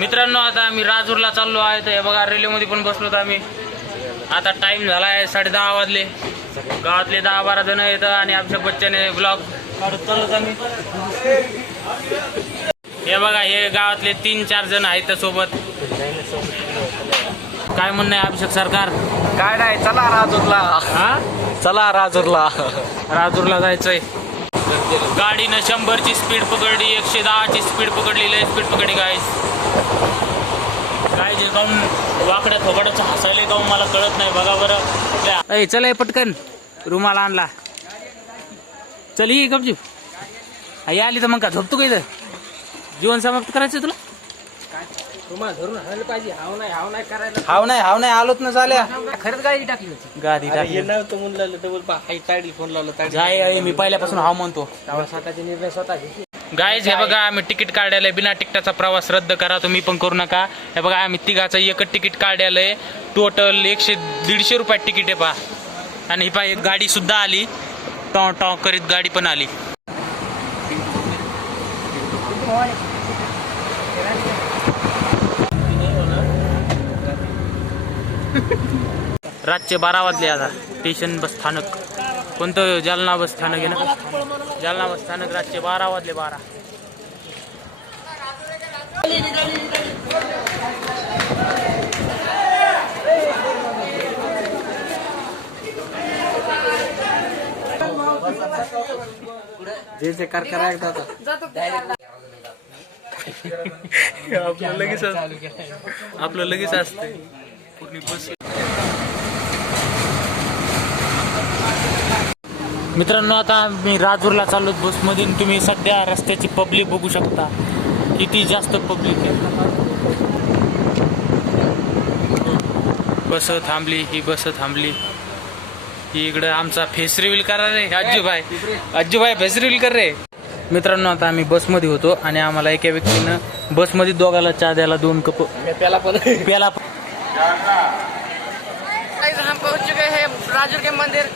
मित्रांनो आता आम्ही राजूरला चाललो आहे. तर हे बघा रेल्वेमध्ये पण बसलो तर आम्ही. आता टाइम झाला आहे साडे दहा वाजले. गावातले दहा बारा जण येतं आणि अभिषेक बच्चनने ब्लॉग काढत चाललो आम्ही. हे बघा हे गावातले तीन चार जण आहेत सोबत काय म्हणणं आहे अभिषेक सरकार? काय नाही चला राजूरला. हा? चला राजूरला. राजूरला जायचंय. गाडीनं शंभरची स्पीड पकडली एकशे दहाची स्पीड पकडली लय स्पीड पकडली काय काय जे जाऊन वाकड्या थोबाड्याचं हसायला जाऊन मला कळत नाही बघा बरं. अय चल पटकन. रुमाला आणला. चल ये गपजीप आई आली तर मग का? झोपतो का इथं? जीवन समाप्त करायचं तुला? हाव नाही हाव नाही आलोच ना झाल्या. खरंच गाडी टाकली होती. गादी टाकली. नव्हतं म्हणलं डबल ताडी फोन लावला ताडी जाय मी पहिल्यापासून हा म्हणतो. त्यामुळे स्वतःचे निर्णय स्वतः घेतले. गाईज हे बघा आम्ही तिकीट काढायला बिना तिकिटाचा प्रवास रद्द करा तुम्ही पण करू नका. हे बघा आम्ही तिघाचं एकच तिकीट काढायला टोटल एकशे दीडशे रुपयात तिकीट आहे पा. आणि ही पा एक गाडी सुद्धा आली. टॉ टॉ करीत गाडी पण आली. रातचे बारा वाजले आता. स्टेशन बस स्थानक. कोणतं जालना बस स्थानक आहे ना? जालना बस स्थानक रातचे बारा वाजले बारा. जे जे कर करा एकदा. आपलं लगेच आपलं लगेच असतंय. पूर्ण बस मित्रांनो आता मी राजूरला चाललो बसमध्ये तुम्ही सध्या रस्त्याची पब्लिक बघू शकता. किती जास्त पब्लिक आहे. बस थांबली ही बस थांबली. ही इकडं आमचा फेस रिव्हील करा रे अज्जूभाई अज्जूभाई फेस रिव्हील कर रे. मित्रांनो आता आम्ही बसमध्ये होतो आणि आम्हाला एका व्यक्तीनं बसमध्ये दोघाला चहा द्यायला दोन कप त्याला पण प्याला हम पहुंच चुके हैं राजूर के मंदिर.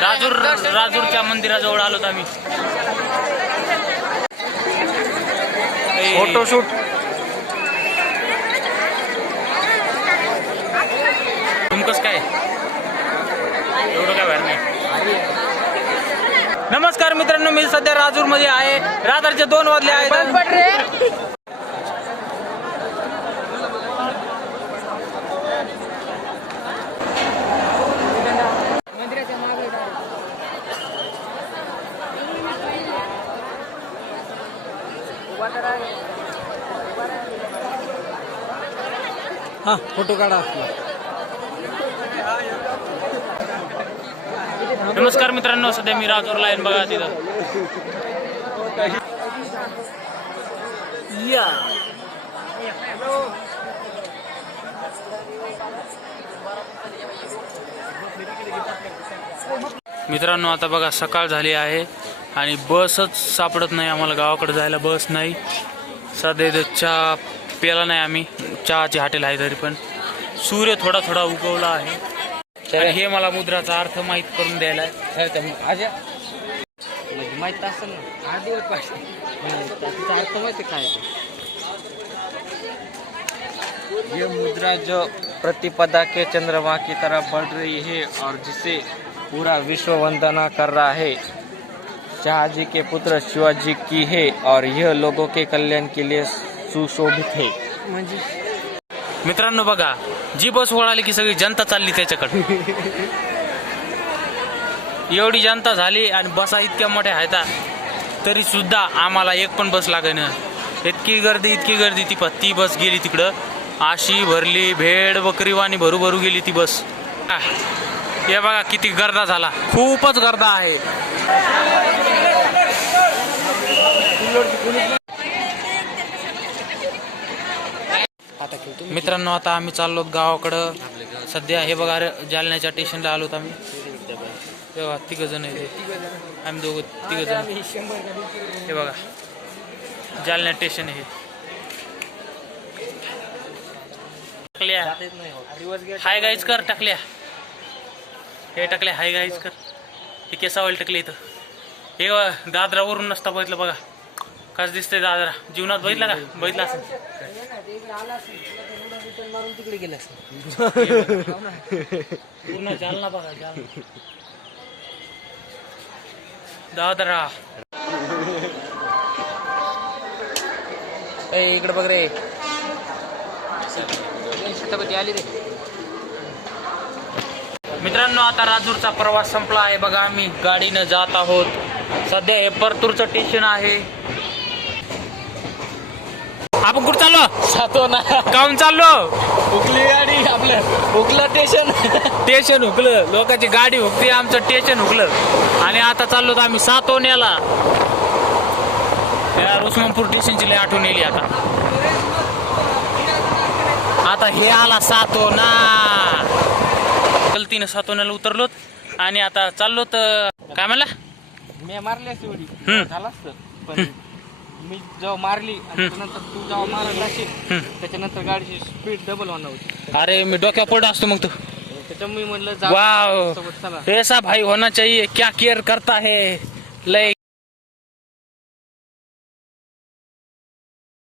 राजूर राजूरच्या मंदिराजवळ आलो आम्ही. फोटोशूट तुमकस काय? एवढं काय बाहेर नाही. नमस्कार मित्रांनो मी सध्या राजूरमध्ये आहे. रात्रीचे दोन वाजले आहेत. हा फोटो काढा नमस्कार मित्रांनो सध्या मी राजूरला आहे बघा तिथं. मित्रांनो आता बघा सकाळ झाली आहे. आणि बसच सापडत नाही आम्हाला गावाकडे जायला बस नाही. सध्या इथं चहा प्याला नाही आम्ही. चहाची हॉटेल आहे तरी पण. सूर्य थोडा थोडा उगवला आहे. तर हे मला मुद्राचा अर्थ माहीत करून द्यायला आहे. म्हणजे असेल ना म्हणजे त्याचा अर्थ माहिती काय ये मुद्रा जो प्रतिपदा के चंद्रमा की तरफ बढ़ रही है और जिसे पूरा विश्व वंदना कर रहा है। शहाजी के पुत्र शिवाजी की है और यह लोगों के कल्याण के लिए सुशोभित है। मित्रांनो बघा जी बस वळाली की सगळी जनता चालली त्याच्याकडे. एवढी जनता झाली आणि बसा इतक्या मोठ्या आहेत तरी सुद्धा आम्हाला एक पण बस लागेन. इतकी गर्दी इतकी गर्दी ती पत्ती बस गेली तिकडं. आशी भरली भेड बकरीवाणी भरू भरू गेली ती बस. हे बघा किती गर्दा झाला. खूपच गर्दा आहे. मित्रांनो आता आम्ही चाललो गावाकडं. सध्या हे बघा जालन्याच्या स्टेशनला आलोत आम्ही. तिघ जण आम्ही दोघं तिघ जण. हे बघा जालन्या स्टेशन हे. टाकल्या. हाय गाईज कर टाकल्या. हे टाकल्या हाय गाईज कर. हे केसावाल टाकले इथं. हे दादरावरून नसता बघितलं बघा. कसं दिसतंय दादरा? जीवनात बघितला का? बघितला असेल. मारून तिकडे गेलं. पूर्ण जालना बघा जालना. दादरा. ए इकडे बघ रे. छत्रपती आली रे. मित्रांनो आता राजूरचा प्रवास संपला आहे. बघा आम्ही गाडीनं जात आहोत. सध्या हे परतूरचं स्टेशन आहे. आपण कुठं चाललो? जातो ना. काऊन चाललो? उकली गाडी आपलं. उकलं स्टेशन स्टेशन हुकलं. लोकांची गाडी हुकते आमचं स्टेशन हुकलं. आणि आता चाललो तर आम्ही सातोण्याला या उस्मानपूर स्टेशनची लय आठवण येईल आता. आता हे आला सातोना गलतीनं सातोण्याला उतरलोत. आणि आता चाललो तर काय म्हणला? मी मारली असती उडी. झालं असतं. पण मी जेव्हा मारली आणि त्यानंतर तू जेव्हा लागशील हम्म. त्याच्यानंतर गाडीची स्पीड डबल होणार होती. अरे मी डोक्या पड असतो मग तू. त्याच्यामुळे म्हणलं जा वाव. सोबत चला. ऐसा भाई होना चाहिए. क्या केयर करता है? लय